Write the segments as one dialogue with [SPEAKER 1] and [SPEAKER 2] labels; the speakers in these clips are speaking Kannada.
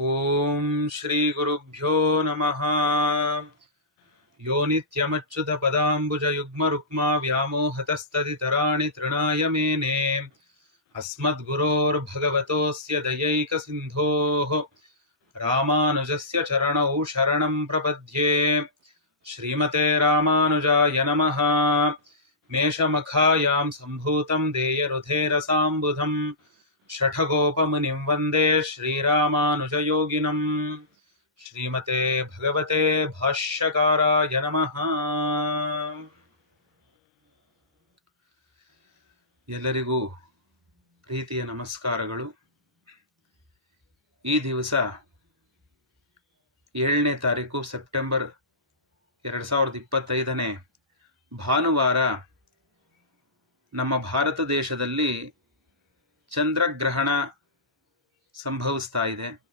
[SPEAKER 1] ॐ श्रीगुरुभ्यो नमः। यो नित्यमच्युतपदाम्बुजयुग्मरुक्मा व्यामोहतस्तदितराणि तृणाय मेने। अस्मद्गुरोर्भगवतोऽस्य दयैकसिन्धोः। रामानुजस्य चरणौ शरणं प्रपद्ये। श्रीमते रामानुजाय नमः। मेषमखायां सम्भूतं देयरुधेरसाम्बुधम्। शठगोपमुनिं वन्दे श्रीरामानुजयोगिनम् श्रीमते भगवते भाष्यकाराय नमः ಎಲ್ಲರಿಗೂ ಪ್ರೀತಿಯ ನಮಸ್ಕಾರಗಳು ಈ ದಿವಸ ಏಳನೇ ತಾರೀಕು ಸೆಪ್ಟೆಂಬರ್ ಎರಡು ಸಾವಿರದ ಇಪ್ಪತ್ತೈದನೇ ಭಾನುವಾರ ನಮ್ಮ ಭಾರತ ದೇಶದಲ್ಲಿ ಚಂದ್ರಗ್ರಹಣ ಸಂಭವಿಸ್ತಾ ಇದೆ.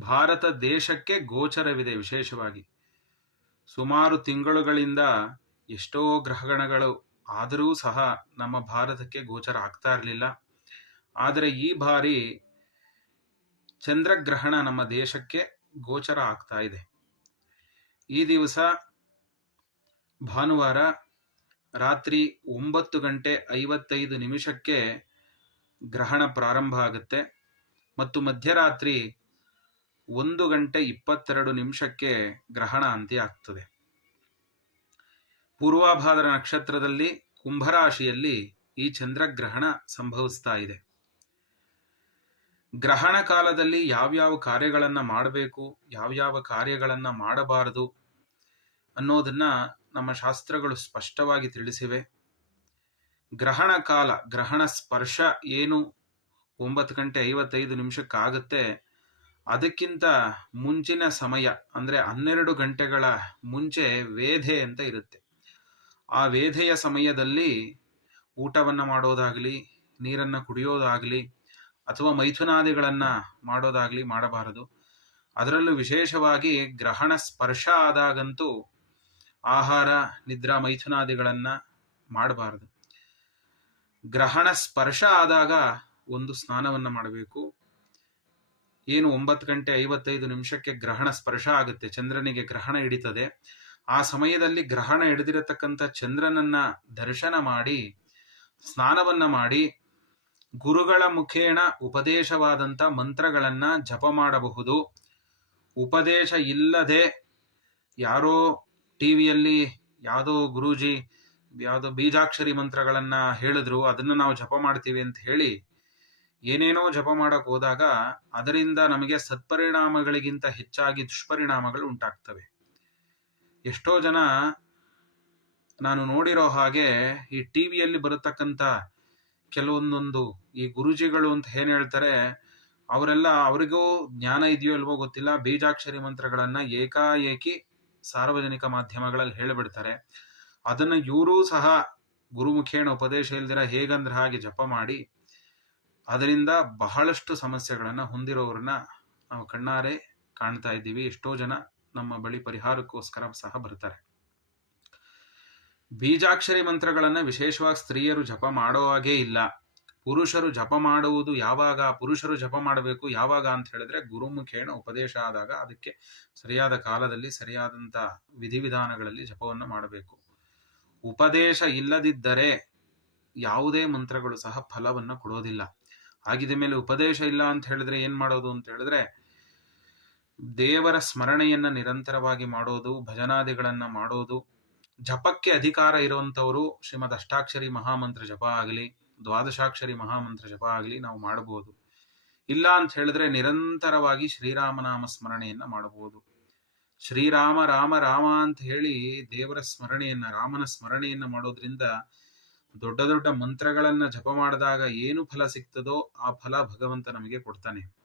[SPEAKER 1] ಭಾರತ ದೇಶಕ್ಕೆ ಗೋಚರವಿದೆ ವಿಶೇಷವಾಗಿ. ಸುಮಾರು ತಿಂಗಳುಗಳಿಂದ ಎಷ್ಟೋ ಗ್ರಹಗಣಗಳು ಆದರೂ ಸಹ ನಮ್ಮ ಭಾರತಕ್ಕೆ ಗೋಚರ ಆಗ್ತಾ ಇರಲಿಲ್ಲ. ಆದರೆ ಈ ಬಾರಿ ಚಂದ್ರಗ್ರಹಣ ನಮ್ಮ ದೇಶಕ್ಕೆ ಗೋಚರ ಆಗ್ತಾ ಇದೆ. ಈ ದಿವಸ ಭಾನುವಾರ ರಾತ್ರಿ ಒಂಬತ್ತು ಗಂಟೆ ಐವತ್ತೈದು ನಿಮಿಷಕ್ಕೆ ಗ್ರಹಣ ಪ್ರಾರಂಭ ಆಗುತ್ತೆ. ಮತ್ತು ಮಧ್ಯರಾತ್ರಿ ಒಂದು ಗಂಟೆ ಇಪ್ಪತ್ತೆರಡು ನಿಮಿಷಕ್ಕೆ ಗ್ರಹಣ ಅಂತ್ಯ ಆಗ್ತದೆ. ಪೂರ್ವಾಭಾದ್ರ ನಕ್ಷತ್ರದಲ್ಲಿ ಕುಂಭರಾಶಿಯಲ್ಲಿ ಈ ಚಂದ್ರಗ್ರಹಣ ಸಂಭವಿಸ್ತಾ ಇದೆ. ಗ್ರಹಣ ಕಾಲದಲ್ಲಿ ಯಾವ್ಯಾವ ಕಾರ್ಯಗಳನ್ನು ಮಾಡಬೇಕು, ಯಾವ್ಯಾವ ಕಾರ್ಯಗಳನ್ನು ಮಾಡಬಾರದು ಅನ್ನೋದನ್ನ ನಮ್ಮ ಶಾಸ್ತ್ರಗಳು ಸ್ಪಷ್ಟವಾಗಿ ತಿಳಿಸಿವೆ. ಗ್ರಹಣ ಕಾಲ, ಗ್ರಹಣ ಸ್ಪರ್ಶ ಏನು? ಒಂಬತ್ತು ಗಂಟೆ ಐವತ್ತೈದು ನಿಮಿಷಕ್ಕಾಗುತ್ತೆ. ಅದಕ್ಕಿಂತ ಮುಂಚಿನ ಸಮಯ, ಅಂದರೆ ಹನ್ನೆರಡು ಗಂಟೆಗಳ ಮುಂಚೆ ವೇಧೆ ಅಂತ ಇರುತ್ತೆ. ಆ ವೇಧೆಯ ಸಮಯದಲ್ಲಿ ಊಟವನ್ನು ಮಾಡೋದಾಗಲಿ, ನೀರನ್ನು ಕುಡಿಯೋದಾಗಲಿ, ಅಥವಾ ಮೈಥುನಾದಿಗಳನ್ನು ಮಾಡೋದಾಗಲಿ ಮಾಡಬಾರದು. ಅದರಲ್ಲೂ ವಿಶೇಷವಾಗಿ ಗ್ರಹಣ ಸ್ಪರ್ಶ ಆದಾಗಂತೂ ಆಹಾರ, ನಿದ್ರಾ, ಮೈಥುನಾದಿಗಳನ್ನು ಮಾಡಬಾರದು. ಗ್ರಹಣ ಸ್ಪರ್ಶ ಆದಾಗ ಒಂದು ಸ್ನಾನವನ್ನು ಮಾಡಬೇಕು. ಏನು ಒಂಬತ್ತು ಗಂಟೆ ಐವತ್ತೈದು ನಿಮಿಷಕ್ಕೆ ಗ್ರಹಣ ಸ್ಪರ್ಶ ಆಗುತ್ತೆ. ಚಂದ್ರನಿಗೆ ಗ್ರಹಣ ಹಿಡಿತದೆ. ಆ ಸಮಯದಲ್ಲಿ ಗ್ರಹಣ ಹಿಡಿದಿರತಕ್ಕಂಥ ಚಂದ್ರನನ್ನ ದರ್ಶನ ಮಾಡಿ, ಸ್ನಾನವನ್ನ ಮಾಡಿ, ಗುರುಗಳ ಮುಖೇಣ ಉಪದೇಶವಾದಂಥ ಮಂತ್ರಗಳನ್ನ ಜಪ ಮಾಡಬಹುದು. ಉಪದೇಶ ಇಲ್ಲದೆ ಯಾರೋ ಟಿವಿಯಲ್ಲಿ ಯಾವುದೋ ಗುರೂಜಿ ಯಾವುದೋ ಬೀಜಾಕ್ಷರಿ ಮಂತ್ರಗಳನ್ನ ಹೇಳಿದ್ರು, ಅದನ್ನು ನಾವು ಜಪ ಮಾಡ್ತೀವಿ ಅಂತ ಹೇಳಿ ಏನೇನೋ ಜಪ ಮಾಡಕ್ ಹೋದಾಗ ಅದರಿಂದ ನಮಗೆ ಸತ್ಪರಿಣಾಮಗಳಿಗಿಂತ ಹೆಚ್ಚಾಗಿ ದುಷ್ಪರಿಣಾಮಗಳು ಉಂಟಾಗ್ತವೆ. ಎಷ್ಟೋ ಜನ ನಾನು ನೋಡಿರೋ ಹಾಗೆ ಈ ಟಿವಿಯಲ್ಲಿ ಬರತಕ್ಕಂಥ ಕೆಲವೊಂದೊಂದು ಈ ಗುರುಜಿಗಳು ಅಂತ ಏನು ಹೇಳ್ತಾರೆ, ಅವರೆಲ್ಲ ಅವರಿಗೂ ಜ್ಞಾನ ಇದೆಯೋ ಇಲ್ವೋ ಗೊತ್ತಿಲ್ಲ, ಬೀಜಾಕ್ಷರಿ ಮಂತ್ರಗಳನ್ನು ಏಕಾಏಕಿ ಸಾರ್ವಜನಿಕ ಮಾಧ್ಯಮಗಳಲ್ಲಿ ಹೇಳಿಬಿಡ್ತಾರೆ. ಅದನ್ನ ಇವರೂ ಸಹ ಗುರುಮುಖೇಣ ಉಪದೇಶ ಇಲ್ದಿರ ಹೇಗಂದ್ರೆ ಹಾಗೆ ಜಪ ಮಾಡಿ ಅದರಿಂದ ಬಹಳಷ್ಟು ಸಮಸ್ಯೆಗಳನ್ನು ಹೊಂದಿರೋರನ್ನ ನಾವು ಕಣ್ಣಾರೆ ಕಾಣ್ತಾ ಇದ್ದೀವಿ. ಎಷ್ಟೋ ಜನ ನಮ್ಮ ಬಳಿ ಪರಿಹಾರಕ್ಕೋಸ್ಕರ ಸಹ ಬರ್ತಾರೆ. ಬೀಜಾಕ್ಷರಿ ಮಂತ್ರಗಳನ್ನು ವಿಶೇಷವಾಗಿ ಸ್ತ್ರೀಯರು ಜಪ ಮಾಡೋ ಹಾಗೇ ಇಲ್ಲ. ಪುರುಷರು ಜಪ ಮಾಡುವುದು ಯಾವಾಗ, ಪುರುಷರು ಜಪ ಮಾಡಬೇಕು ಯಾವಾಗ ಅಂತ ಹೇಳಿದ್ರೆ ಗುರುಮುಖೇಣ ಉಪದೇಶ ಆದಾಗ ಅದಕ್ಕೆ ಸರಿಯಾದ ಕಾಲದಲ್ಲಿ ಸರಿಯಾದಂತ ವಿಧಿವಿಧಾನಗಳಲ್ಲಿ ಜಪವನ್ನು ಮಾಡಬೇಕು. ಉಪದೇಶ ಇಲ್ಲದಿದ್ದರೆ ಯಾವುದೇ ಮಂತ್ರಗಳು ಸಹ ಫಲವನ್ನು ಕೊಡೋದಿಲ್ಲ. ಆಗಿದ ಮೇಲೆ ಉಪದೇಶ ಇಲ್ಲ ಅಂತ ಹೇಳಿದ್ರೆ ಏನು ಮಾಡೋದು ಅಂತ ಹೇಳಿದ್ರೆ, ದೇವರ ಸ್ಮರಣೆಯನ್ನು ನಿರಂತರವಾಗಿ ಮಾಡೋದು, ಭಜನಾದಿಗಳನ್ನು ಮಾಡೋದು, ಜಪಕ್ಕೆ ಅಧಿಕಾರ ಇರುವಂತವರು ಶ್ರೀಮದ್ ಅಷ್ಟಾಕ್ಷರಿ ಮಹಾಮಂತ್ರ ಜಪ ಆಗಲಿ, ದ್ವಾದಶಾಕ್ಷರಿ ಮಹಾಮಂತ್ರ ಜಪ ಆಗಲಿ ನಾವು ಮಾಡಬಹುದು ಇಲ್ಲ ಅಂತ ಹೇಳಿದ್ರೆ ನಿರಂತರವಾಗಿ ಶ್ರೀರಾಮನಾಮ ಸ್ಮರಣೆಯನ್ನು ಮಾಡಬಹುದು ಶ್ರೀರಾಮ ರಾಮ ರಾಮ ಅಂತ ಹೇಳಿ ದೇವರ ಸ್ಮರಣೆಯನ್ನ, ರಾಮನ ಸ್ಮರಣೆಯನ್ನ ಮಾಡೋದ್ರಿಂದ ದೊಡ್ಡ ದೊಡ್ಡ ಮಂತ್ರಗಳನ್ನ ಜಪ ಮಾಡಿದಾಗ ಏನು ಫಲ ಸಿಗ್ತದೋ ಆ ಫಲ ಭಗವಂತ ನಮಗೆ ಕೊಡ್ತಾನೆ.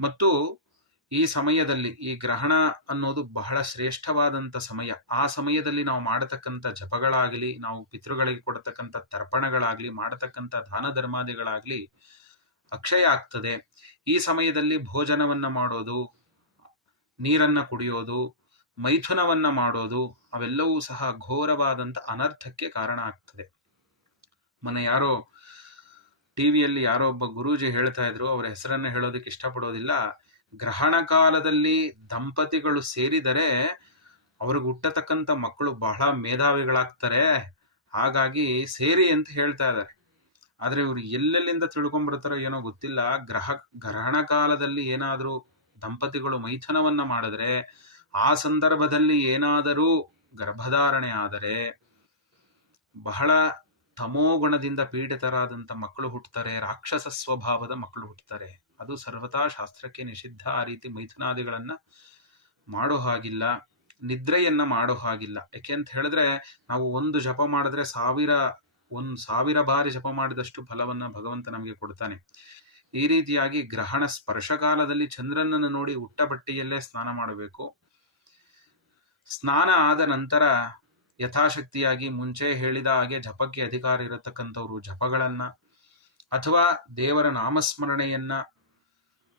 [SPEAKER 1] ಮತ್ತು ಈ ಸಮಯದಲ್ಲಿ ಈ ಗ್ರಹಣ ಅನ್ನೋದು ಬಹಳ ಶ್ರೇಷ್ಠವಾದಂತ ಸಮಯ. ಆ ಸಮಯದಲ್ಲಿ ನಾವು ಮಾಡತಕ್ಕಂಥ ಜಪಗಳಾಗಲಿ, ನಾವು ಪಿತೃಗಳಿಗೆ ಕೊಡತಕ್ಕಂಥ ತರ್ಪಣಗಳಾಗಲಿ ಮಾಡತಕ್ಕಂಥ ದಾನ ಧರ್ಮಾದಿಗಳಾಗಲಿ ಅಕ್ಷಯ ಆಗ್ತದೆ. ಈ ಸಮಯದಲ್ಲಿ ಭೋಜನವನ್ನು ಮಾಡೋದು ನೀರನ್ನ ಕುಡಿಯೋದು, ಮೈಥುನವನ್ನು ಮಾಡೋದು, ಅವೆಲ್ಲವೂ ಸಹ ಘೋರವಾದಂಥ ಅನರ್ಥಕ್ಕೆ ಕಾರಣ ಆಗ್ತದೆ. ಮನೆ ಯಾರೋ ಟಿವಿಯಲ್ಲಿ ಯಾರೋ ಒಬ್ಬ ಗುರೂಜಿ ಹೇಳ್ತಾ ಇದ್ರು, ಅವರ ಹೆಸರನ್ನ ಹೇಳೋದಕ್ಕೆ ಇಷ್ಟಪಡೋದಿಲ್ಲ. ಗ್ರಹಣ ಕಾಲದಲ್ಲಿ ದಂಪತಿಗಳು ಸೇರಿದರೆ ಅವ್ರಿಗೆ ಹುಟ್ಟತಕ್ಕಂಥ ಮಕ್ಕಳು ಬಹಳ ಮೇಧಾವಿಗಳಾಗ್ತಾರೆ. ಹಾಗಾಗಿ ಸೇರಿ ಅಂತ ಹೇಳ್ತಾ ಇದ್ದಾರೆ. ಆದರೆ ಇವರು ಎಲ್ಲೆಲ್ಲಿಂದ ತಿಳ್ಕೊಂಡ್ಬರ್ತಾರೋ ಏನೋ ಗೊತ್ತಿಲ್ಲ. ಗ್ರಹ, ಗ್ರಹಣ ಕಾಲದಲ್ಲಿ ಏನಾದರೂ ದಂಪತಿಗಳು ಮೈಥುನವನ್ನ ಮಾಡಿದ್ರೆ ಆ ಸಂದರ್ಭದಲ್ಲಿ ಏನಾದರೂ ಗರ್ಭಧಾರಣೆ ಆದರೆ ಬಹಳ ತಮೋಗುಣದಿಂದ ಪೀಡಿತರಾದಂಥ ಮಕ್ಕಳು ಹುಟ್ಟುತ್ತಾರೆ, ರಾಕ್ಷಸ ಸ್ವಭಾವದ ಮಕ್ಕಳು ಹುಟ್ಟುತ್ತಾರೆ. ಅದು ಸರ್ವತಾ ಶಾಸ್ತ್ರಕ್ಕೆ ನಿಷಿದ್ಧ ಆ ರೀತಿ ಮೈಥುನಾದಿಗಳನ್ನು ಮಾಡೋ ಹಾಗಿಲ್ಲ, ನಿದ್ರೆಯನ್ನ ಮಾಡೋ ಹಾಗಿಲ್ಲ. ಯಾಕೆ ಅಂತ ಹೇಳಿದ್ರೆ ನಾವು ಒಂದು ಜಪ ಮಾಡಿದ್ರೆ ಸಾವಿರ, ಒಂದು ಸಾವಿರ ಬಾರಿ ಜಪ ಮಾಡಿದಷ್ಟು ಫಲವನ್ನ ಭಗವಂತ ನಮಗೆ ಕೊಡ್ತಾನೆ. ಈ ರೀತಿಯಾಗಿ ಗ್ರಹಣ ಸ್ಪರ್ಶಕಾಲದಲ್ಲಿ ಚಂದ್ರನನ್ನು ನೋಡಿ ಉಟ್ಟ ಬಟ್ಟೆಯಲ್ಲೇ ಸ್ನಾನ ಮಾಡಬೇಕು. ಸ್ನಾನ ಆದ ನಂತರ ಯಥಾಶಕ್ತಿಯಾಗಿ ಮುಂಚೆ ಹೇಳಿದ ಹಾಗೆ ಜಪಕ್ಕೆ ಅಧಿಕಾರ ಇರತಕ್ಕಂಥವ್ರು ಜಪಗಳನ್ನ ಅಥವಾ ದೇವರ ನಾಮಸ್ಮರಣೆಯನ್ನ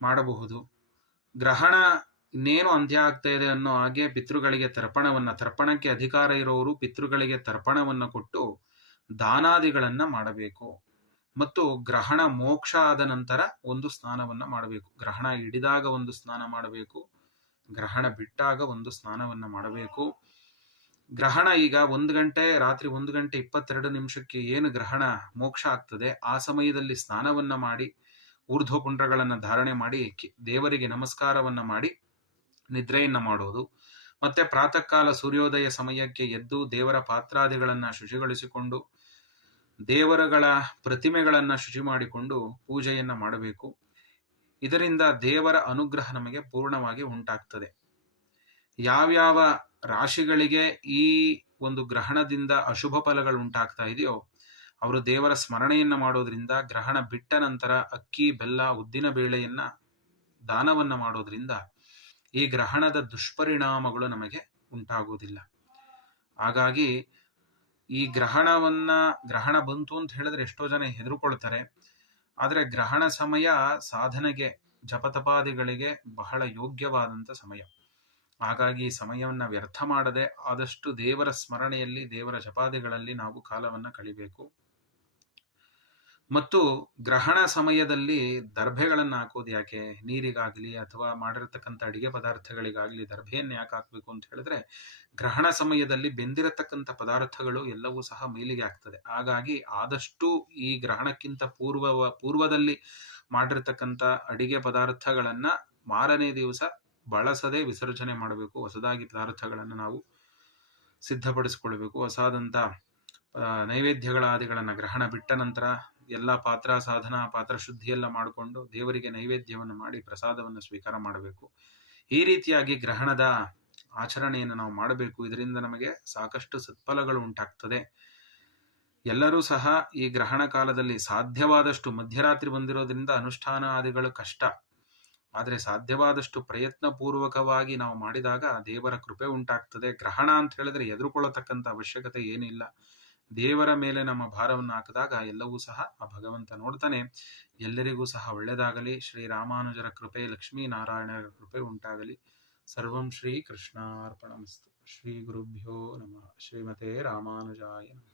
[SPEAKER 1] ಮಾಡಬಹುದು. ಗ್ರಹಣ ಇನ್ನೇನು ಅಂತ್ಯ ಆಗ್ತಾ ಇದೆ ಅನ್ನೋ ಹಾಗೆ ಪಿತೃಗಳಿಗೆ ತರ್ಪಣವನ್ನ, ತರ್ಪಣಕ್ಕೆ ಅಧಿಕಾರ ಇರೋರು ಪಿತೃಗಳಿಗೆ ತರ್ಪಣವನ್ನ ಕೊಟ್ಟು ದಾನಾದಿಗಳನ್ನ ಮಾಡಬೇಕು. ಮತ್ತು ಗ್ರಹಣ ಮೋಕ್ಷ ಆದ ನಂತರ ಒಂದು ಸ್ನಾನವನ್ನ ಮಾಡಬೇಕು. ಗ್ರಹಣ ಹಿಡಿದಾಗ ಒಂದು ಸ್ನಾನ ಮಾಡಬೇಕು. ಗ್ರಹಣ ಬಿಟ್ಟಾಗ ಒಂದು ಸ್ನಾನವನ್ನ ಮಾಡಬೇಕು. ಗ್ರಹಣ ಈಗ ಒಂದು ಗಂಟೆ, ರಾತ್ರಿ ಒಂದು ಗಂಟೆ ಇಪ್ಪತ್ತೆರಡು ನಿಮಿಷಕ್ಕೆ ಏನು ಗ್ರಹಣ ಮೋಕ್ಷ ಆಗ್ತದೆ, ಆ ಸಮಯದಲ್ಲಿ ಸ್ನಾನವನ್ನ ಮಾಡಿ, ಊರ್ಧ್ವಪುಂಡ್ರಗಳನ್ನು ಧಾರಣೆ ಮಾಡಿ ದೇವರಿಗೆ ನಮಸ್ಕಾರವನ್ನ ಮಾಡಿ, ನಿದ್ರೆಯನ್ನು ಮಾಡೋದು. ಮತ್ತೆ ಪ್ರಾತಃ ಕಾಲ ಸೂರ್ಯೋದಯ ಸಮಯಕ್ಕೆ ಎದ್ದು ದೇವರ ಪಾತ್ರಾದಿಗಳನ್ನು ಶುಚಿಗೊಳಿಸಿಕೊಂಡು ದೇವರಗಳ ಪ್ರತಿಮೆಗಳನ್ನು ಶುಚಿ ಮಾಡಿಕೊಂಡು ಪೂಜೆಯನ್ನು ಮಾಡಬೇಕು. ಇದರಿಂದ ದೇವರ ಅನುಗ್ರಹ ನಮಗೆ ಪೂರ್ಣವಾಗಿ ಉಂಟಾಗ್ತದೆ. ಯಾವ್ಯಾವ ರಾಶಿಗಳಿಗೆ ಈ ಒಂದು ಗ್ರಹಣದಿಂದ ಅಶುಭ ಫಲಗಳು ಉಂಟಾಗ್ತಾ ಇದೆಯೋ, ಅವರು ದೇವರ ಸ್ಮರಣೆಯನ್ನು ಮಾಡೋದ್ರಿಂದ, ಗ್ರಹಣ ಬಿಟ್ಟ ನಂತರ ಅಕ್ಕಿ, ಬೆಲ್ಲ, ಉದ್ದಿನ ಬೇಳೆಯನ್ನು ದಾನವನ್ನು ಮಾಡೋದ್ರಿಂದ ಈ ಗ್ರಹಣದ ದುಷ್ಪರಿಣಾಮಗಳು ನಮಗೆ ಉಂಟಾಗುವುದಿಲ್ಲ. ಹಾಗಾಗಿ ಈ ಗ್ರಹಣವನ್ನ ಗ್ರಹಣ ಬಂತು ಅಂತ ಹೇಳಿದ್ರೆ ಎಷ್ಟೋ ಜನ ಹೆದರುಕೊಳ್ತಾರೆ. ಆದರೆ ಗ್ರಹಣ ಸಮಯ ಸಾಧನೆಗೆ, ಜಪತಪಾದಿಗಳಿಗೆ ಬಹಳ ಯೋಗ್ಯವಾದಂಥ ಸಮಯ. ಹಾಗಾಗಿ ಸಮಯವನ್ನ ವ್ಯರ್ಥ ಮಾಡದೆ ಆದಷ್ಟು ದೇವರ ಸ್ಮರಣೆಯಲ್ಲಿ, ದೇವರ ಜಪಾದಿಗಳಲ್ಲಿ ನಾವು ಕಾಲವನ್ನ ಕಳಿಬೇಕು. ಮತ್ತು ಗ್ರಹಣ ಸಮಯದಲ್ಲಿ ದರ್ಭೆಗಳನ್ನು ಹಾಕೋದು ಯಾಕೆ? ನೀರಿಗಾಗಲಿ ಅಥವಾ ಮಾಡಿರತಕ್ಕಂಥ ಅಡಿಗೆ ಪದಾರ್ಥಗಳಿಗಾಗಲಿ ದರ್ಭೆಯನ್ನು ಯಾಕೆ ಹಾಕಬೇಕು ಅಂತ ಹೇಳಿದ್ರೆ, ಗ್ರಹಣ ಸಮಯದಲ್ಲಿ ಬೆಂದಿರತಕ್ಕಂಥ ಪದಾರ್ಥಗಳು ಎಲ್ಲವೂ ಸಹ ಮೇಲಿಗೆ ಆಗ್ತದೆ. ಹಾಗಾಗಿ ಆದಷ್ಟು ಈ ಗ್ರಹಣಕ್ಕಿಂತ ಪೂರ್ವ, ಪೂರ್ವದಲ್ಲಿ ಮಾಡಿರ್ತಕ್ಕಂಥ ಅಡಿಗೆ ಪದಾರ್ಥಗಳನ್ನು ಮಾರನೇ ದಿವಸ ಬಳಸದೆ ವಿಸರ್ಜನೆ ಮಾಡಬೇಕು. ಹೊಸದಾಗಿ ಪದಾರ್ಥಗಳನ್ನು ನಾವು ಸಿದ್ಧಪಡಿಸಿಕೊಳ್ಬೇಕು ಹೊಸಾದಂಥ ನೈವೇದ್ಯಗಳಾದಿಗಳನ್ನು ಗ್ರಹಣ ಬಿಟ್ಟ ನಂತರ ಎಲ್ಲ ಪಾತ್ರ, ಸಾಧನ, ಪಾತ್ರ ಶುದ್ಧಿ ಎಲ್ಲ ಮಾಡಿಕೊಂಡು ದೇವರಿಗೆ ನೈವೇದ್ಯವನ್ನು ಮಾಡಿ ಪ್ರಸಾದವನ್ನು ಸ್ವೀಕಾರ ಮಾಡಬೇಕು. ಈ ರೀತಿಯಾಗಿ ಗ್ರಹಣದ ಆಚರಣೆಯನ್ನು ನಾವು ಮಾಡಬೇಕು. ಇದರಿಂದ ನಮಗೆ ಸಾಕಷ್ಟು ಸತ್ಫಲಗಳು ಉಂಟಾಗ್ತದೆ. ಎಲ್ಲರೂ ಸಹ ಈ ಗ್ರಹಣ ಕಾಲದಲ್ಲಿ ಸಾಧ್ಯವಾದಷ್ಟು ಮಧ್ಯರಾತ್ರಿ ಬಂದಿರೋದ್ರಿಂದ ಅನುಷ್ಠಾನ ಆದಿಗಳು ಕಷ್ಟ. ಆದರೆ ಸಾಧ್ಯವಾದಷ್ಟು ಪ್ರಯತ್ನಪೂರ್ವಕವಾಗಿ ನಾವು ಮಾಡಿದಾಗ ದೇವರ ಕೃಪೆ ಉಂಟಾಗ್ತದೆ. ಗ್ರಹಣ ಅಂತ ಹೇಳಿದ್ರೆ ಎದುರುಕೊಳ್ಳತಕ್ಕಂಥ ಅವಶ್ಯಕತೆ ಏನಿಲ್ಲ. ದೇವರ ಮೇಲೆ ನಮ್ಮ ಭಾರವನ್ನು ಹಾಕಿದಾಗ ಎಲ್ಲವೂ ಸಹ ಆ ಭಗವಂತ ನೋಡ್ತಾನೆ. ಎಲ್ಲರಿಗೂ ಸಹ ಒಳ್ಳೆಯದಾಗಲಿ. ಶ್ರೀ ರಾಮಾನುಜರ ಕೃಪೆ, ಲಕ್ಷ್ಮೀನಾರಾಯಣರ ಕೃಪೆ ಉಂಟಾಗಲಿ. ಸರ್ವಂ ಶ್ರೀ ಕೃಷ್ಣಾರ್ಪಣಮಸ್ತು ಶ್ರೀ ಗುರುಭ್ಯೋ ನಮಃ. ಶ್ರೀಮತೆ ರಾಮಾನುಜಾಯ ನಮಃ.